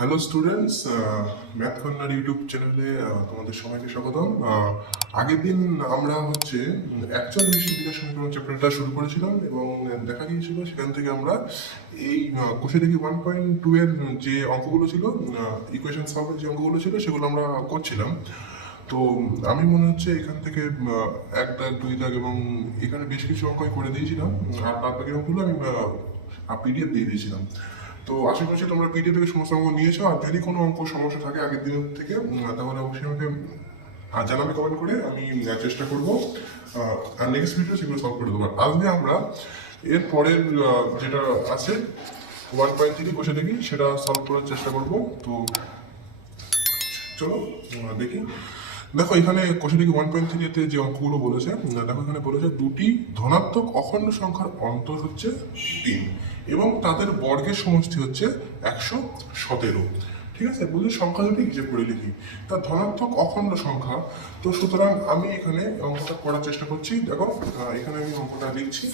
Hello students, math corner YouTube চ্যানেলে তোমাদের সবাইকে স্বাগতম। আগের দিন আমরা অ্যাকচুয়াল বিশিষ্ট সমীকরণ চ্যাপ্টারটা শুরু করেছিলাম এবং দেখা গিয়েছিল সেখান থেকে আমরা এই কোষে দেখি 1.2 এর যে অঙ্কগুলো ছিল, ইকুয়েশন সলভের যে অঙ্কগুলো ছিল সেগুলো আমরা করছিলাম। তো আমি মনে হচ্ছে এখান থেকে এক দাগ দুই দাগ এবং এখানে বেশ কিছু অঙ্কই করে দিয়েছিলাম, আর বাদ বাকি অঙ্কগুলো আমি পিডিএফ দিয়ে দিয়েছিলাম। তো আশা করছি তোমরা পিডিএফ থেকে সমস্ত অঙ্ক নিয়েছো, আর যদি কোনো অঙ্ক সমস্যা থাকে আগের দিন থেকে তাহলে অবশ্যই আমাকে জানাবে কমেন্ট করে, আমি চেষ্টা করবো আর নেক্সট ভিডিও সেগুলো সলভ করে দেবো। আজকে আমরা এর পরের যেটা আছে 1.3 বসে দেখি সেটা সলভ করার চেষ্টা করব। তো চলো দেখি। দেখো এখানে কোশ্চেন 1.3 যে অঙ্কগুলো বলেছে, দেখো এখানে বলেছে দুটি ধনাত্মক অখণ্ড সংখ্যার অন্তর হচ্ছে 3 এবং তাদের বর্গের সমষ্টি হচ্ছে 117। ঠিক আছে, বলছি সংখ্যা দুটি হিসেব করে লিখি। তা ধনাত্মক অখণ্ড সংখ্যা, তো সুতরাং আমি এখানে অঙ্কটা করার চেষ্টা করছি। দেখো এখানে আমি অঙ্কটা লিখছি।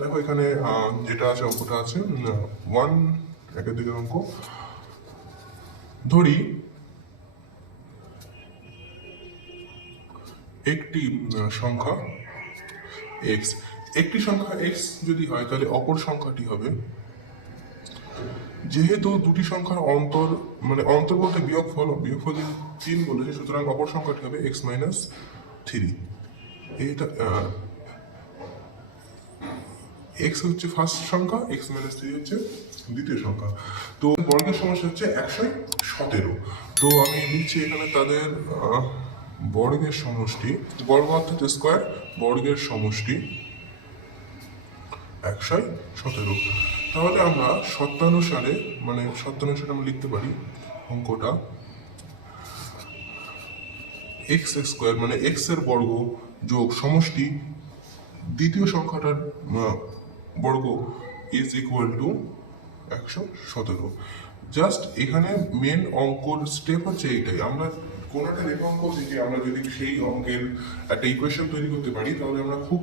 দেখো এখানে যেটা আছে অঙ্কটা আছে 1 একের দিকের অঙ্ক। ধরি একটি সংখ্যা x, একটি সংখ্যা x যদি হয় তাহলে অপর সংখ্যাটি হবে, যেহেতু দুটি সংখ্যার অন্তর অন্তর বলতে বিয়োগফল যদি 3 বলেছে, সুতরাং অপর সংখ্যাটি হবে x মাইনাস 3। এটা x হচ্ছে ফার্স্ট সংখ্যা, x মাইনাস 3 হচ্ছে দ্বিতীয় সংখ্যা। তো বর্গের সমষ্টি হচ্ছে 117। তো আমি লিখছি এখানে তাদের বর্গের সমষ্টি, বর্গ অর্থাৎ স্কোয়ার, বর্গের সমষ্টি 117। তাহলে আমরা সত্যানুসারে আমরা লিখতে পারি অঙ্কটা এক্স স্কোয়ার এক্স এর বর্গ যোগ সমষ্টি দ্বিতীয় সংখ্যাটার বর্গ ইজ ইকুয়াল টু 117। জাস্ট এখানে মেন অঙ্কর স্টেপ হচ্ছে এইটাই। আমরা কোনো একটা রেখা অঙ্ক থেকে আমরা যদি সেই অঙ্কের একটা ইকুয়েশন তৈরি করতে পারি তাহলে আমরা খুব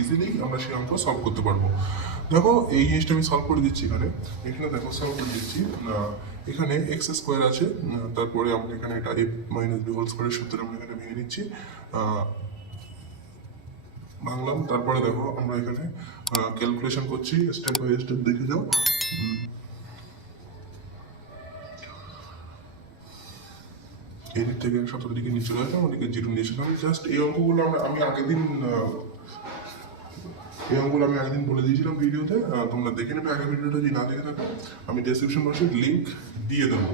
ইজিলি আমরা সেই অঙ্ক সলভ করতে পারবো। দেখো এই জিনিসটা আমি সলভ করে দিচ্ছি এখানে। দেখো সলভ করে দিচ্ছি। এখানে এক্স স্কোয়ার আছে, তারপরে আমরা এখানে এটা এ মাইনাস বি হোল স্কোয়ারের সূত্রে আমরা এখানে ভেঙে নিচ্ছি, ভাঙলাম। তারপরে দেখো আমরা এখানে ক্যালকুলেশন করছি, স্টেপ বাই স্টেপ দেখে যাও। এদিক থেকে 17 দিকে নিয়ে চলে আসলাম, ওদিকে 0 নিয়ে এসেছিলাম। জাস্ট এই অঙ্কগুলো আমি আগের দিন বলে দিয়েছিলাম ভিডিওতে, তোমরা দেখে নেবে আগের ভিডিওটা যদি না দেখে থাকো, আমি ডেসক্রিপশন বক্সে লিঙ্ক দিয়ে দেবো।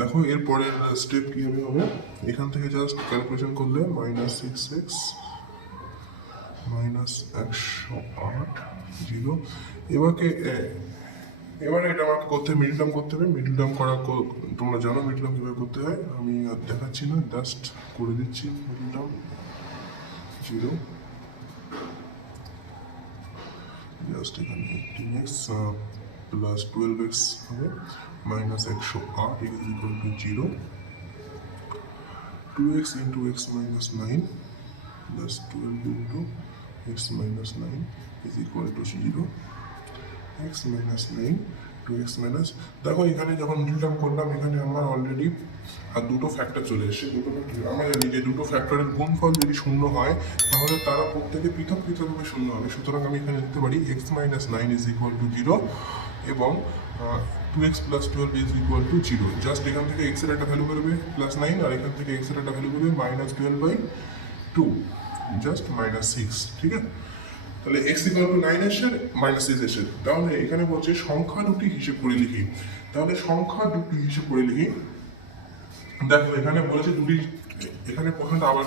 দেখো এরপরের স্টেপ কীভাবে হবে, এখান থেকে জাস্ট ক্যালকুলেশন করলে মাইনাস 6x মাইনাস 108 0। এবারে এটা আমাকে করতে হবে, মিডল টার্ম করতে হবে। মিডল টার্ম তোমরা জানো মিডল টার্ম কীভাবে করতে হয়, আমি আর দেখাচ্ছি না, জাস্ট করে দিচ্ছি। মিডল টার্ম 0, জাস্ট এখানে 18x প্লাস 12x হবে minus 108 is equal to 0, 2x into x minus 9 plus 12 into x minus 9 is equal to 0, x minus 9 2x minus. দেখো এখানে যখন মিডল টার্ম করলাম, এখানে আমার অলরেডি আর দুটো ফ্যাক্টর চলে এসেছে। দুটো ফ্যাক্টর আমরা জানি যে দুটো ফ্যাক্টরের গুণফল যদি শূন্য হয় তাহলে তারা প্রত্যেকে পৃথক পৃথকভাবে শূন্য হবে। সুতরাং আমি এখানে লিখতে পারি x minus 9 is equal to 0 এবং 2x plus 12 is equal to 0। Just এখান থেকে x এর একটা ভ্যালু বেরোবে প্লাস 9, আর এখান থেকে x এর একটা ভ্যালু বেরোবে মাইনাস 12/2, জাস্ট মাইনাস 6। ঠিক আছে, তাহলে x ইকুয়াল টু 9 এসে মাইনাস 6 এসে। তাহলে এখানে বলছে সংখ্যা দুটি হিসেব করে লিখি। তাহলে সংখ্যা দুটি হিসেব করে লিখি। দেখো এখানে বলেছে দুটি, এখানে প্রথমে আবার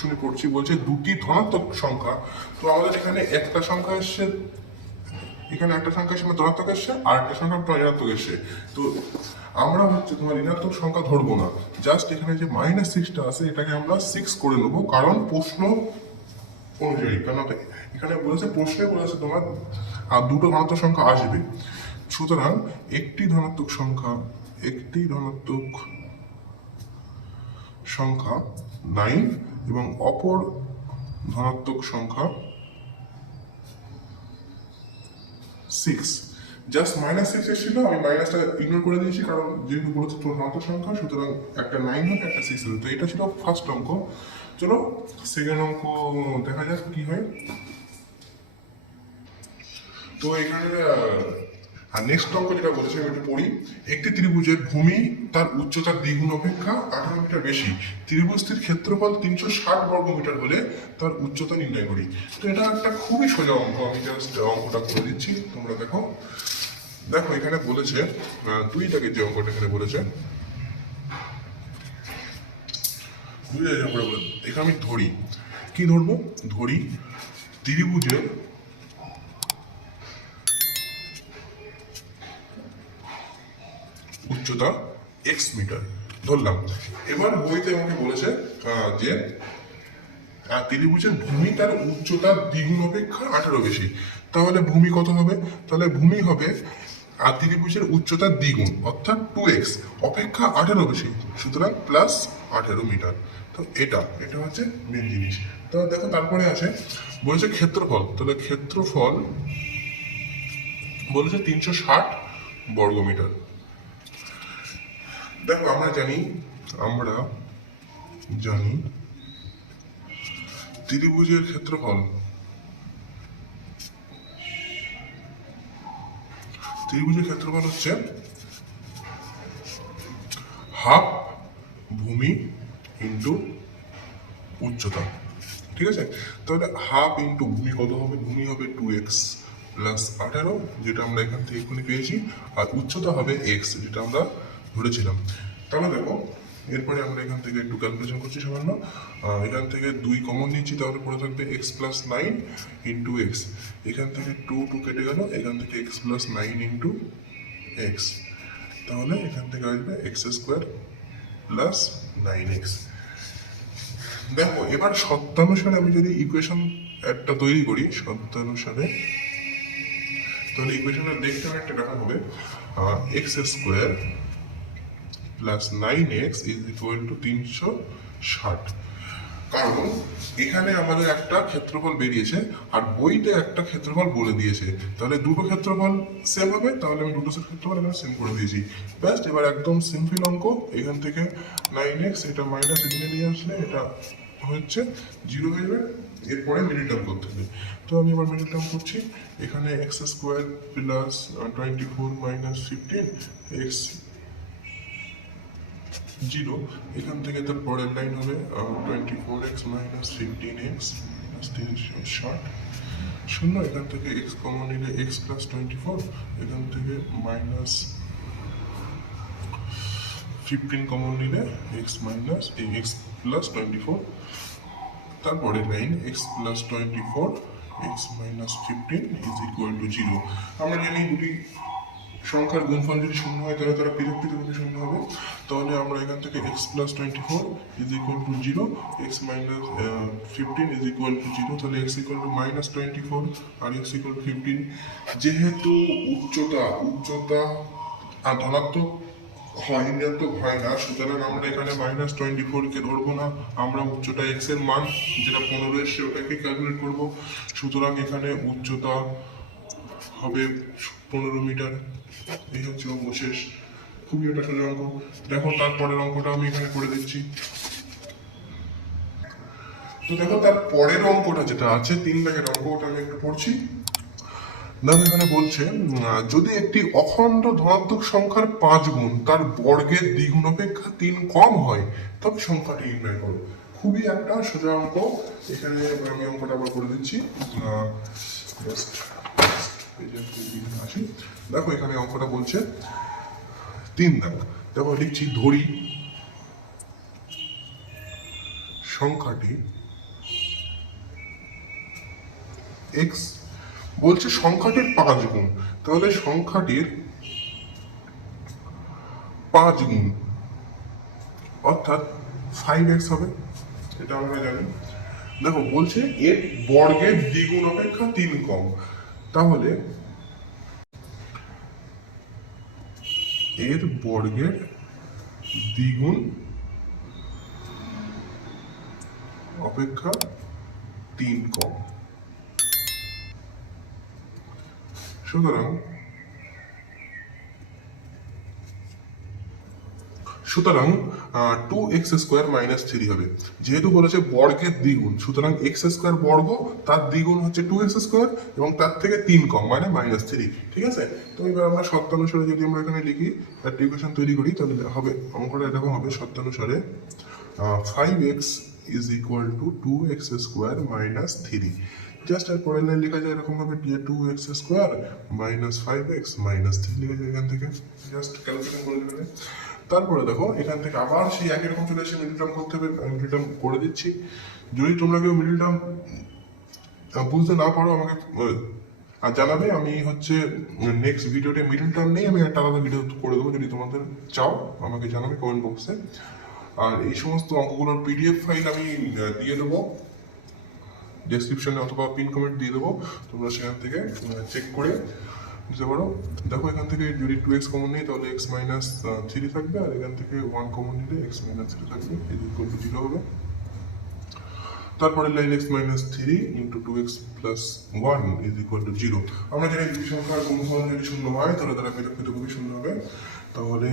শুনে পড়ছি, বলছে দুটি ধনাত্মক সংখ্যা। তো আমাদের এখানে একটা সংখ্যা এসছে, এখানে একটা সংখ্যা এসে ধনাত্মক এসছে, আর একটা সংখ্যা ঋণাত্মক এসছে। তো আমরা তোমার ঋণাত্মক সংখ্যা ধরবো না, জাস্ট এখানে যে মাইনাস 6টা আছে এটাকে আমরা 6 করে নেবো, কারণ প্রশ্ন অনুযায়ী। কারণ এখানে বলেছে, প্রশ্নে বলেছে তোমার আর দুটো ধনাত্মক সংখ্যা আসবে। সুতরাং একটি ধনাত্মক সংখ্যা 9 এবং অপর ধনাত্মক সংখ্যা 6। জাস্ট -6 এসেছিল, আমি মাইনাসটা ইগনোর করে দিয়েছি কারণ যেহেতু বলেছে ধনাত্মক সংখ্যা, সুতরাং একটা 9 হবে একটা 6 হবে। তো এটা ছিল ফার্স্ট অঙ্ক। চলো সেকেন্ড অঙ্ক দেখা যাক কি হয়। তো এখানে আর নেক্সট অঙ্ক যেটা বলেছে আমি একটু পড়ি। একটি ত্রিভুজের ভূমি তার উচ্চতার দ্বিগুণ অপেক্ষা 18 মিটার বেশি, ত্রিভুজটির ক্ষেত্রফল 360 বর্গ মিটার হলে তার উচ্চতা নির্ণয় করি। তো এটা একটা খুবই সোজা অঙ্ক, আমি জাস্ট অঙ্কটা করে দিচ্ছি, তোমরা দেখো। দেখো এখানে বলেছে 2 দাগের যে অঙ্কটা এখানে বলেছে, 2 দাগের অঙ্কটা বলে এখানে আমি ধরি, কি ধরবো, ধরি ত্রিভুজের উচ্চতা এক্স মিটার ধরলাম। এবার বইতে আমাকে বলেছে যে ত্রিভুজের ভূমি তার উচ্চতার দ্বিগুণ অপেক্ষা 18 বেশি। তাহলে ভূমি কত হবে? তাহলে ভূমি হবে ত্রিভুজের উচ্চতার দ্বিগুণ অর্থাৎ 2x অপেক্ষা 18 বেশি, সুতরাং +18 মিটার। তো এটা এটা হচ্ছে মেন জিনিস। তো দেখো তারপরে আছে বলেছে ক্ষেত্রফল। তাহলে ক্ষেত্রফল বলেছে 360 বর্গ মিটার। দেখো আমরা জানি ত্রিভুজের ক্ষেত্রফল হচ্ছে হাফ ভূমি ইন্টু উচ্চতা, ঠিক আছে? তাহলে হাফ ইন্টু ভূমি কত হবে? ভূমি হবে 2x +18, যেটা আমরা এখান থেকে এক্ষুনি পেয়েছি, আর উচ্চতা হবে x, যেটা আমরা ধরেছিলাম। তাহলে দেখো এরপরে আমরা এখান থেকে একটু ক্যালকুলেশন করছি সামান্য। এখান থেকে 2 কমন নিচ্ছি, তাহলে পড়ে থাকবে x + 9 ইন্টু এক্স। এখান থেকে 2 কেটে গেল, এখান থেকে x + 9 ইন্টু এক্স, তাহলে এখান থেকে আসবে x² + 9x। দেখো এবার সত্যানুসারে আমি যদি ইকুয়েশন একটা তৈরি করি সত্যানুসারে, তাহলে ইকুয়েশনটা দেখতে একটা দেখা হবে x² + 9x = 360। কারণ এখানে আমাদের একটা ক্ষেত্রফল বেরিয়েছে আর বইতে একটা ক্ষেত্রফল বলে দিয়েছে, তাহলে দুটো ক্ষেত্রফল সেম হবে, তাহলে আমি দুটো ক্ষেত্রফল এখানে সেম করে দিয়েছি। ব্যাস, এবার একদম সিম্পল অঙ্ক। এখান থেকে 9x এটা মাইনাস এদিকে নিয়ে আসলে এটা হচ্ছে 0 হয়ে যাবে, এরপরে মিডিল টার্ম করতে হবে। তো আমি এবার মিডিল টার্ম করছি। এখানে x² + 24 - 15 x 0, এখান থেকে তার পরের লাইন হবে 24x - 15x - 360 শূন্য, এখান থেকে x কমন নিলে x + 24, এখান থেকে -15 কমন নিলে x + 24, তারপরের লাইন x + 24 x - 15 = 0। আমরা জানি দুটি সংখ্যার গুণফল যদি শূন্য হয় তাহলে তারা পৃথক পৃথকভাবে শূন্য হবে। তাহলে আমরা এখান থেকে x + 24 = 0, x - 15 = 0, তাহলে x = -24 আর x = 15। যেহেতু উচ্চতা আর ধনাত্মক হয়, ঋণাত্মক হয় না, সুতরাং আমরা এখানে -24 কে ধরবো না, আমরা উচ্চতা x এর মান যেটা 15 এসছে ওটাকে ক্যালকুলেট করব। সুতরাং এখানে উচ্চতা হবে 15 মিটার। এই হচ্ছে অবশেষ, খুবই একটা সোজা অঙ্ক। দেখো তারপরের অঙ্কটা আমি এখানে করে দিচ্ছি। তো দেখো তার পরের অঙ্কটা যেটা আছে 3 দাগের অঙ্ক, ওটা আমি একটু পড়ছি। দেখো এখানে বলছে যদি একটি অখণ্ড ধনাত্মক সংখ্যার 5 গুণ তার বর্গের দ্বিগুণ অপেক্ষা 3 কম হয় তবে সংখ্যাটি নির্ণয় করো। খুবই একটা সোজা অঙ্ক। এখানে আমি অঙ্কটা আবার করে দিচ্ছি। দেখো এখানে অঙ্কটা বলছে 3 দাগ। দেখো লিখছি, ধরি সংখ্যাটি x, বলছে সংখ্যাটির 5 গুণ, তাহলে সংখ্যাটির 5 গুণ অর্থাৎ 5x হবে, এটা আমরা জানি। দেখো বলছে এর বর্গের দ্বিগুণ অপেক্ষা 3 কম, তাহলে এর বর্গের দ্বিগুণ অপেক্ষা 3 কম। সুতরাং সুতরাং 2x² - 3 হবে। যেহেতু বলেছে বর্গের দ্বিগুণ, সুতরাং x² বর্গ তার দ্বিগুণ হচ্ছে 2x² এবং তার থেকে 3 কম মানে -3। ঠিক আছে, তো এবার আমরা শর্তানুসারে যদি আমরা এখানে লিখি একটা ইকুয়েশন তৈরি করি তাহলে হবে অঙ্কটা এরকম হবে। শর্তানুসারে 5x is equal to 2x² - 3। Just আর পরের লাইন লেখা যায় এরকম ভাবে, 2x² - 5x - 3 লেখা যায় এখান থেকে, জাস্ট ক্যালকুলেশন করে দেবে। তারপরে দেখো এখান থেকে আবার সেই একই রকম চলে এসে মিডল টার্ম করতে হবে। আমি মিডল টার্ম করে দিচ্ছি। যদি তোমরা কেউ মিডল টার্ম বুঝতে না পারো আমাকে আর জানাবে। আমি হচ্ছে নেক্সট ভিডিওতে মিডল টার্ম নেই, আমি একটা আলাদা ভিডিও করে দেবো। যদি তোমাদের চাও আমাকে জানাবে কমেন্ট বক্সে। আর এই সমস্ত অঙ্কগুলোর পিডিএফ ফাইল আমি দিয়ে দেবো ডেসক্রিপশনে অথবা পিন কমেন্ট দিয়ে দেবো, তোমরা সেখান থেকে চেক করে বুঝতে পারো। দেখো এখান থেকে যদি 2x কমন নেই তাহলে x - 3 থাকবে, আর এখান থেকে 1 কমন নিলে x - 3 থাকবে, এই 0 হবে। তারপরে লাইন x - 3 ইন্টু 2x + 1 = 0। আমরা জানি দুই সংখ্যার গুণফল যদি শূন্য হয় তাহলে তারা বিলক্ষিত খুবই শূন্য হবে। তাহলে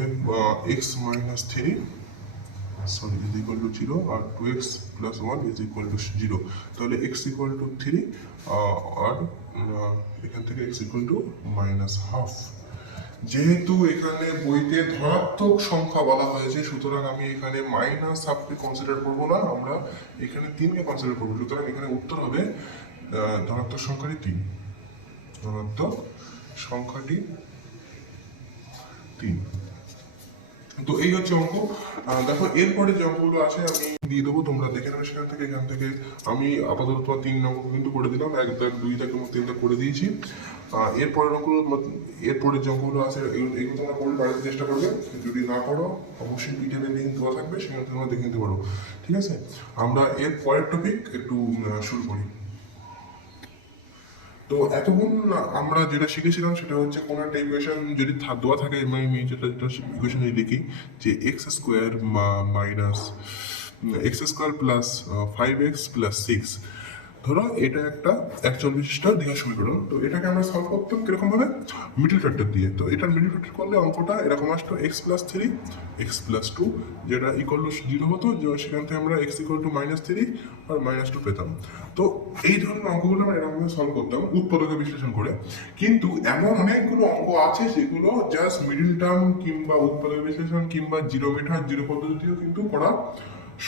x - 3 0 আর 2x + 1 0। তাহলে x = 3 আর এখান থেকে x -½ যেহেতু এখানে বইতে ধনাত্মক সংখ্যা বলা হয়েছে, সুতরাং আমি এখানে -হাফকে কনসিডার করবো না, আমরা এখানে 3কে কনসিডার করবো। সুতরাং এখানে উত্তর হবে ধনাত্মক সংখ্যাটি 3। ধনাত্মক সংখ্যাটি 3। তো এই হচ্ছে অঙ্ক। দেখো এরপরে যে অঙ্কগুলো আছে আমি দিয়ে দেবো, তোমরা দেখে নেবে সেখান থেকে। এখান থেকে আমি আপাতত 3 অঙ্ক কিন্তু করে দিলাম, 1 দাগ 2 দাগ এবং 3 দাগ করে দিয়েছি। এরপরের অঙ্কগুলো, এরপরের যে অঙ্কগুলো আছে এগুলো তোমরা করে বাড়িতে চেষ্টা করবে। যদি না করো অবশ্যই পিডিএফ এর লিঙ্ক দেওয়া থাকবে, সেখান থেকে তোমরা দেখে নিতে পারো। ঠিক আছে, আমরা এর পরের টপিক একটু শুরু করি। তো এতক্ষণ আমরা যেটা শিখেছিলাম সেটা হচ্ছে কোনো একটা ইকুয়েশন যদি দেওয়া থাকে, আমি যেটা ইকুয়েশনে লিখি যে x² - 5x + 6। ধরো এটা একটা অ্যাকচুয়াল বিশিষ্ট দ্বিঘাত সমীকরণ। তো এটাকে আমরা সলভ করতাম কিরকম ভাবে, মিডল ফ্যাক্টর দিয়ে। তো এটার মিডল ফ্যাক্টর করলে অঙ্কটা এরকম আসতো x + 3 x + 2 যেটা = 0 হতো, সেখান থেকে আমরা x = -3 আর -2 পেতাম। তো এই ধরনের অঙ্কগুলো আমরা এরকম সলভ করতাম উৎপাদকে বিশ্লেষণ করে। কিন্তু এমন অনেকগুলো অঙ্ক আছে যেগুলো জাস্ট মিডল টার্ম কিংবা উৎপাদক বিশ্লেষণ কিংবা 0 মিটার 0 পদ্ধতিও কিন্তু করা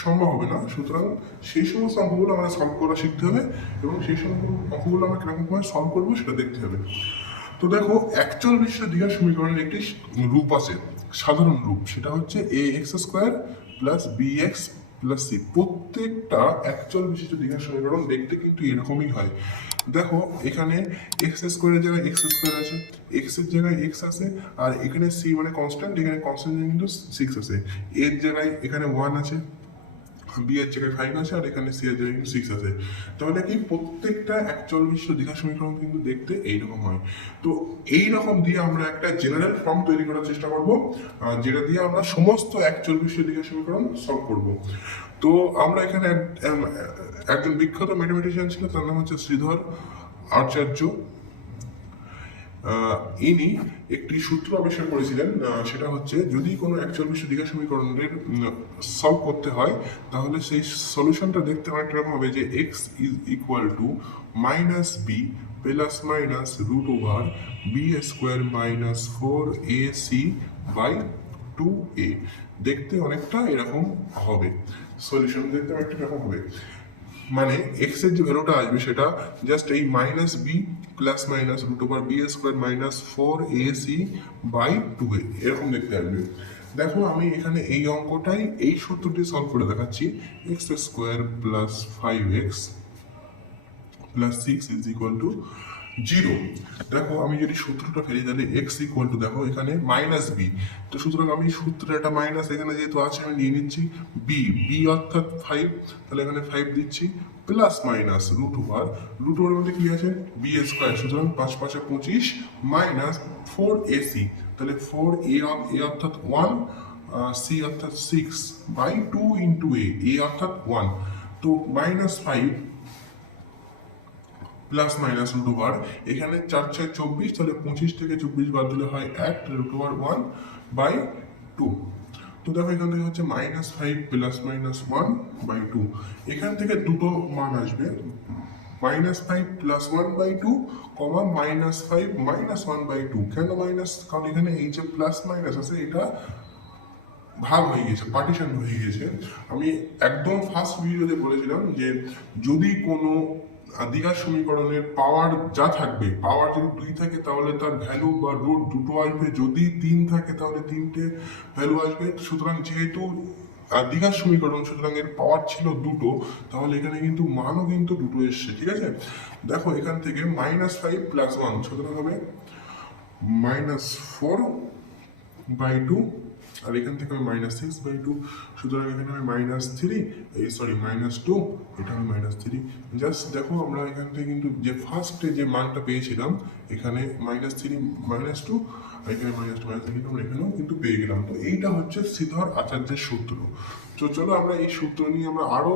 সম্ভব হবে না। সুতরাং সেই সমস্ত অঙ্কগুলো আমাদের সলভ করা শিখতে হবে এবং সেই সমস্ত অঙ্কগুলো আমরা কিরকমভাবে সলভ করবো সেটা দেখতে হবে। তো দেখো অ্যাকচুয়াল বিশিষ্ট দ্বিঘাত সমীকরণের একটি রূপ আছে, সাধারণ রূপ, সেটা হচ্ছে ax² + bx + c। প্রত্যেকটা অ্যাকচুয়াল বিশিষ্ট দ্বিঘাত সমীকরণ দেখতে কিন্তু এরকমই হয়। দেখো এখানে x² এর জায়গায় x² আছে, x এর জায়গায় x আছে, আর এখানে c মানে কনস্ট্যান্ট, এখানে কনস্ট্যান্ট কিন্তু 6 আছে। এর জায়গায় এখানে 1 আছে, বি এর জায়গায় 5 আছে, আর এখানে সি এর জায়গায় 6 আছে। তাহলে কি প্রত্যেকটা অ্যাকচুয়াল বিশিষ্ট দ্বিঘাত সমীকরণ কিন্তু দেখতে এইরকম হয়। তো এই রকম দিয়ে আমরা একটা জেনারেল ফর্ম তৈরি করার চেষ্টা করব, যেটা দিয়ে আমরা সমস্ত অ্যাকচুয়াল বিশিষ্ট দ্বিঘাত সমীকরণ সলভ করব। তো আমরা এখানে একজন বিখ্যাত ম্যাথমেটিশিয়ান ছিল, তার নাম হচ্ছে শ্রীধর আচার্য। ইনি একটি সূত্র আবিষ্কার করেছিলেন, সেটা হচ্ছে যদি কোনো অ্যাকচুয়াল বিশিষ্ট দ্বিঘাত সমীকরণের সলভ করতে হয় তাহলে সেই সলিউশনটা দেখতে অনেকটা এরকম হবে যে x = -b ± √b² - 4ac/2a। দেখতে অনেকটা এরকম হবে, সলিউশন দেখতে অনেকটা এরকম হবে। মানে x এর যে ভ্যালুটা আসবে সেটা জাস্ট এই -b ± √b² - 4ac/2a এরকম দেখতে আসবে। দেখো আমি এখানে এই অঙ্কটাই এই সূত্রটি সলভ করে দেখাচ্ছি। x² + 5x + 6 = 0। দেখো আমি যদি সূত্রটা ফেলি তাহলে x = দেখো এখানে -b, তো সুতরাং আমি সূত্রে একটা মাইনাস এখানে যেহেতু আছে আমি নিয়ে নিচ্ছি b অর্থাৎ 5, তাহলে এখানে 5 দিচ্ছি প্লাস মাইনাস √ওভার মধ্যে কি আছে b² সুতরাং 5 × 5 = 25 মাইনাস 4ac, তাহলে 4a অর্থাৎ 1, c অর্থাৎ 6/2 × a অর্থাৎ 1। তো -5 প্লাস মাইনাস √ওভার, এখানে 4 × 6 = 24, তাহলে 25 থেকে 24 বাদ দিলে হয় 1, √1/2। তো দেখো এখান থেকে হচ্ছে -5 ± 1/2, এখান থেকে দুটো মান আসবে, -5 + 1/2, -5 - 1/2। কেন মাইনাস? কারণ এখানে এই যে প্লাস মাইনাস আছে এটা ভাগ হয়ে গেছে, পার্টিশন হয়ে গেছে। আমি একদম ফার্স্ট ভিডিওতে বলেছিলাম যে যদি কোনো দ্বিঘাত সমীকরণের পাওয়ার যা থাকবে, পাওয়ার যদি 2 থাকে তাহলে তার ভ্যালু বা রুট দুটো আসবে, যদি 3 থাকে তাহলে 3টে ভ্যালু আসবে। সুতরাং যেহেতু দ্বিঘাত সমীকরণ, সুতরাং এর পাওয়ার ছিল দুটো, তাহলে এখানে কিন্তু মানও কিন্তু দুটো এসছে, ঠিক আছে? দেখো এখান থেকে -5 + 1, সুতরাং হবে -4/2, আর এখান থেকে আমি -6/2, সুতরাং এখানে আমি -2, এটা আমি -3। জাস্ট দেখো আমরা এখান থেকে কিন্তু যে ফার্স্টে যে মানটা পেয়েছিলাম, এখানে -3 -2, আর এখানে -2 কিন্তু আমরা এখানেও কিন্তু পেয়ে গেলাম। তো এইটা হচ্ছে শ্রীধর আচার্যের সূত্র। তো চলো আমরা এই সূত্র নিয়ে আমরা আরো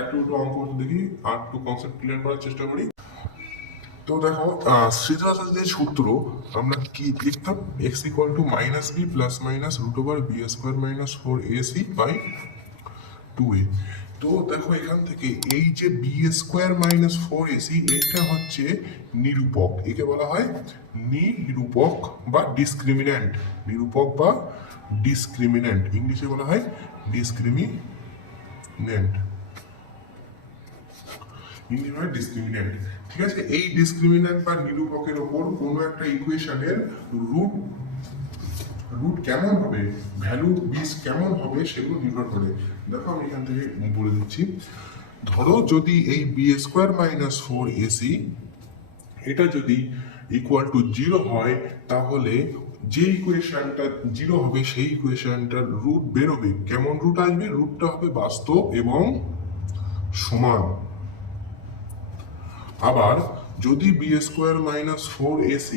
একটু অঙ্ক দেখি, আর একটু কনসেপ্ট ক্লিয়ার করার চেষ্টা করি। তো দেখো শ্রীধর আচার্যের সূত্র আমরা কি লিখতাম, x = -b ± √b² - 4ac/2a। তো দেখো এখান থেকে এই যে b² - 4ac, এটা হচ্ছে নিরূপক, একে বলা হয় নিরূপক বা ডিসক্রিমিন্যান্ট, নিরূপক বা ডিসক্রিমিন্যান্ট, ইংলিশে বলা হয় ডিসক্রিমিন্যান্ট, ডিসক্রিমিন্যান্ট। ঠিক আছে, এই ডিসক্রিমিন্যান্ট বা নিরূপকের ওপর কোনো একটা ইকুয়েশনের রুট কেমন হবে, ভ্যালু বিস কেমন হবে, সেগুলো নির্ভর করে। দেখো আমি এখান থেকে বলে দিচ্ছি। ধরো যদি এই b² - 4ac এটা যদি = 0 হয়, তাহলে যে ইকুয়েশনটা 0 হবে সেই ইকুয়েশনটার রুট বেরোবে। কেমন রুট আসবে? রুটটা হবে বাস্তব এবং সমান। আবার যদি b² - 4ac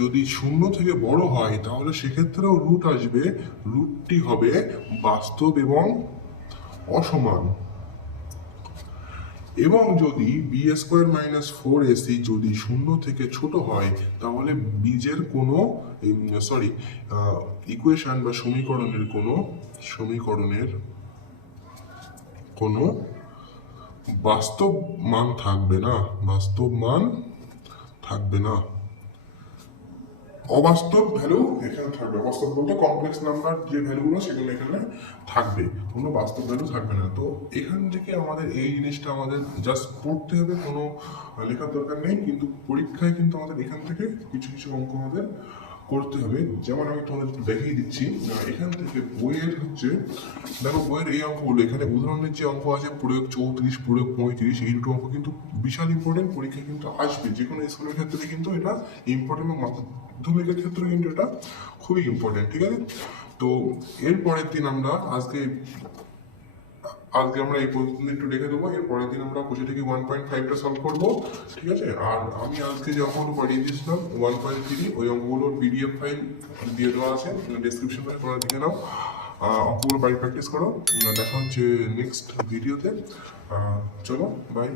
যদি 0 থেকে বড় হয়, তাহলে সেক্ষেত্রেও রুট আসবে, রুটটি হবে বাস্তব এবং অসমান। এবং যদি b² - 4ac যদি 0 থেকে ছোট হয়, তাহলে বীজের কোনো ইকুয়েশন বা সমীকরণের কোনো বাস্তব মান থাকবে না, অবাস্তব ভ্যালু এখানে থাকবে। অবাস্তব বলতে কমপ্লেক্স নাম্বার যে ভ্যালুগুলো, সেগুলো এখানে থাকবে, কোনো বাস্তব ভ্যালু থাকবে না। তো এখান থেকে আমাদের এই জিনিসটা আমাদের জাস্ট পড়তে হবে, কোনো লেখার দরকার নেই, কিন্তু পরীক্ষায় কিন্তু আমাদের এখান থেকে কিছু কিছু অঙ্ক আমাদের করতে হবে। যেমন আমি তোমাদের দেখিয়ে দিচ্ছি, এখান থেকে বইয়ের হচ্ছে, দেখো বইয়ের এই অঙ্কগুলো, এখানে উদাহরণের যে অঙ্ক আছে প্রয়োগ 34, প্রয়োগ 35, এই দুটো অঙ্ক কিন্তু বিশাল ইম্পর্টেন্ট, পরীক্ষায় কিন্তু আসবে। যে কোনো স্কুলের ক্ষেত্রে কিন্তু এটা ইম্পর্টেন্ট, এবং মাধ্যমিকের ক্ষেত্রে কিন্তু এটা খুবই ইম্পর্টেন্ট, ঠিক আছে? তো এর পরের দিন আমরা আজকে আমরা এই পর্যন্ত একটু রেখে দেবো। এর পরের দিন আমরা কোষে থেকে 1.5টা সলভ করবো, ঠিক আছে? আর আমি আজকে যে অঙ্কগুলো পাঠিয়ে দিয়েছিলাম 1.3, ওই অঙ্কগুলোর PDF ফাইল দিয়ে দেওয়া আছে ডেসক্রিপশন করে, তোমরা দেখে নাও। অঙ্কগুলো বাড়ি প্র্যাকটিস করো। দেখা হচ্ছে নেক্সট ভিডিওতে। চলো বাই।